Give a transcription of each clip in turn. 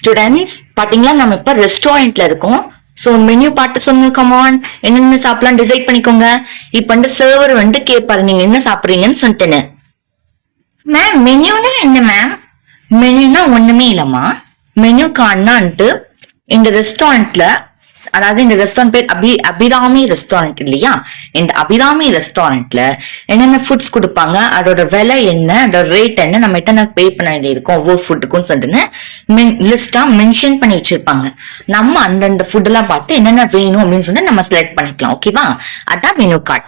Students பாத்தீங்களா, நம்ம இப்ப ரெஸ்டாரண்ட்ல இருக்கோம். சோ மெனு பார்த்து சொல்லுங்க. கமான், என்னென்ன சாப்பிடலாம் டிசைட் பண்ணிக்கோங்க. இப்ப சர்வர் கேட்பாரு நீங்க என்ன சாப்பிடுறீங்கன்னு சொல்லிட்டேன்னு. மேம் மெனுனா என்ன மேம்? மெனுனா ஒண்ணுமே இல்லம்மா. மெனு கார்டுனான்ட்டு இந்த ரெஸ்டாரண்ட்ல, அதாவது இந்த ரெஸ்டாரண்ட் பேர் அபிராமி ரெஸ்டாரண்ட் இல்லையா? இந்த அபிராமி ரெஸ்டாரண்ட்ல என்னென்ன ஃபுட்ஸ் கொடுப்பாங்க, அதோட விலை என்ன, அதோட ரேட் என்ன, நம்ம எத்தனை பே பண்ண வேண்டியிருக்கோம் ஒவ்வொரு ஃபுட்டுக்கும் சொல்லிட்டு லிஸ்டா மென்ஷன் பண்ணி வச்சிருப்பாங்க. நம்ம அந்தந்த ஃபுட் எல்லாம் பார்த்து என்னென்ன வேணும் அப்படின்னு சொல்லிட்டு நம்ம செலக்ட் பண்ணிக்கலாம். ஓகேவா? அதான் menu card.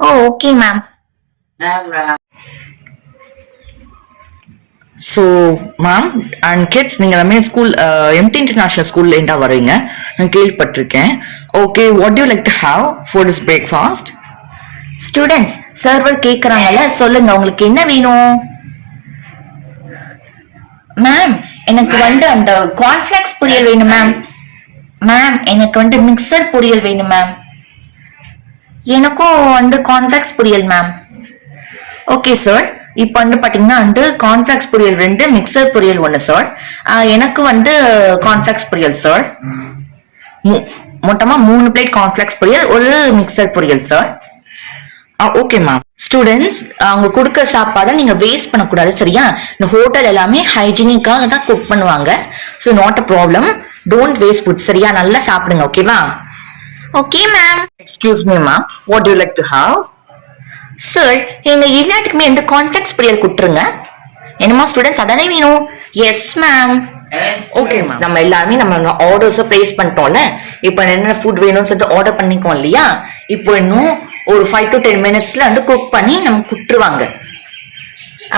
Oh okay ma'am. So ma'am and kids, நீங்க எல்லாமே ஸ்கூல் எம்டி இன்டர்நேஷனல் ஸ்கூல்ல இருந்தா வரீங்க, நான் கேள்விப்பட்டிருக்கேன். Okay, what you like to have for this breakfast? Students server கேக்குறாங்கல்ல, சொல்லுங்க உங்களுக்கு என்ன வேணும்? மேம் எனக்கு அந்த கார்ன்ஃபிளெக்ஸ் பொரியல் வேணும் மேம். மேம் எனக்கு மிக்சர் பொரியல் வேணும் மேம். எனக்கும் கார்ன்ஃபிளெக்ஸ் பொரியல் மேம். ஓகே சார், இப்ப பாத்தீங்கன்னா கார்ன்ஃபிளெக்ஸ் பொரியல் 2, மிக்சர் பொரியல் 1 சார். எனக்கு கார்ன்ஃபிளெக்ஸ் பொரியல் சார். மொத்தமா 3 பிளேட் கார்ன்ஃபிளெக்ஸ் பொரியல், 1 மிக்சர் பொரியல் சார். Okay ma'am. ஸ்டூடெண்ட்ஸ், அவங்க கொடுக்க சாப்பாடை நீங்க வேஸ்ட் பண்ணக்கூடாது, சரியா? இந்த ஹோட்டல் எல்லாமே ஹைஜீனிக்காக தான் குக் பண்ணுவாங்க. So not a problem. Don't waste food, சரியா? நல்லா சாப்பிடுங்க, ஓகேவா? Okay ma'am. Excuse me ma'am, what you like to have? Sir, எங்க எல்லாத்துக்குமே கான்ஃபிளெக்ஸ் பொரியல் கொடுத்துருங்க. என்னமா ஸ்டூடெண்ட்ஸ், அதானே வேணும்? Yes ma'am. Okay ma'am. நம்ம எல்லாருமே நம்ம ஆர்டர்ஸ் பிளேஸ் பண்ணிட்டோம்ல. இப்போ என்ன ஃபுட் வேணும்னு சொல்லிட்டு ஆர்டர் பண்ணிக்கோம் இல்லையா? இப்போ இன்னும் ஒரு 5 to 10 மினிட்ஸ்ல குக் பண்ணி நமக்கு கொடுத்துருவாங்க.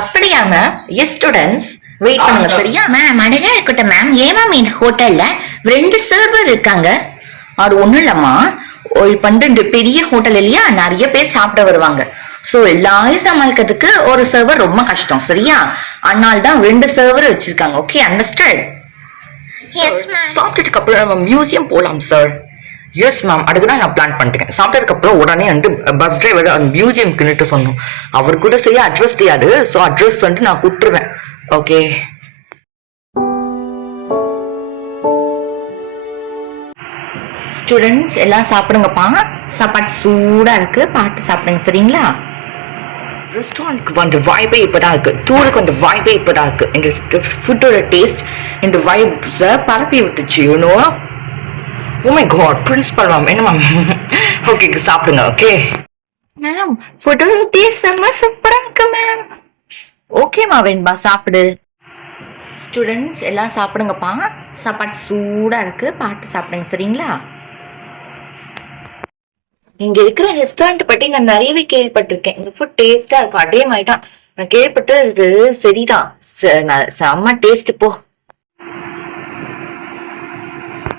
அப்படியா மேம்? எஸ் ஸ்டூடெண்ட்ஸ், வெயிட் பண்ணுங்க, சரியா? மேம் அழகா இருக்கட்டும் மேம். ஏன் மேம் இந்த ஹோட்டல்ல 2 சர்வர் இருக்காங்க? அது ஒண்ணும் இல்லம்மா, இப்போ இந்த பெரிய ஹோட்டல் இல்லையா, நிறைய பேர் சாப்பிட வருவாங்க. சோ எல்லாரையும் சமாளிக்கிறதுக்கு ஒரு சர்வர் ரொம்ப கஷ்டம், சரியா? அதனால தான் 2 சர்வர் வச்சிருக்காங்க. Okay, understand? Yes ma'am. சாப்பிட்டதுக்கு அப்புறம் நம்ம மியூசியம் போலாம் சார். எஸ் மேம், அதுக்குதான் நான் பிளான் பண்ணிட்டேன். சாப்பிட்டதுக்கு அப்புறம் உடனே பஸ் டிரைவர் அந்த மியூசியம் சொன்னோம். அவர் கூட சரியா அட்ரஸ் தெரியாது. ஸோ அட்ரஸ் நான் கூப்பிட்டுருவேன். ஓகே ஸ்டூடெண்ட்ஸ், எல்லாம் சாப்பிடுங்கப்பா. சாப்பாடு சூடா இருக்கு, பார்த்து சாப்பிடுங்க, சரிங்களா? ரெஸ்டாரண்ட்க்கு வைபே இப்பதான் இருக்கு, டூருக்கு வைபே இப்பதான் இருக்கு. இந்த ஃபுட்டோட டேஸ்ட் இந்த வைப்ஸை பரப்பி விட்டுச்சு, you know. Oh my god, principal ma'am, என்ன மேம்? ஓகே, சாப்பிடுங்க. ஓகே மேம், ஃபுட்டோட டேஸ்ட் செம்ம சூப்பரா இருக்கு மேம். ஓகேமா, வேணும்பா சாப்பிடு. ஸ்டூடெண்ட்ஸ் எல்லாம் சாப்பிடுங்கப்பா. சாப்பாடு சூடா இருக்கு, பார்த்து சாப்பிடுங்க, சரிங்களா? இங்க இருக்கிற ரெஸ்டாரண்ட் பத்தி நான் நிறையவே கேள்விப்பட்டிருக்கேன். இங்க ஃபுட் டேஸ்டா இருக்கும், அதே மாதிரி தான் நான் கேள்விப்பட்டது. சரிதான், செம்ம டேஸ்ட். போ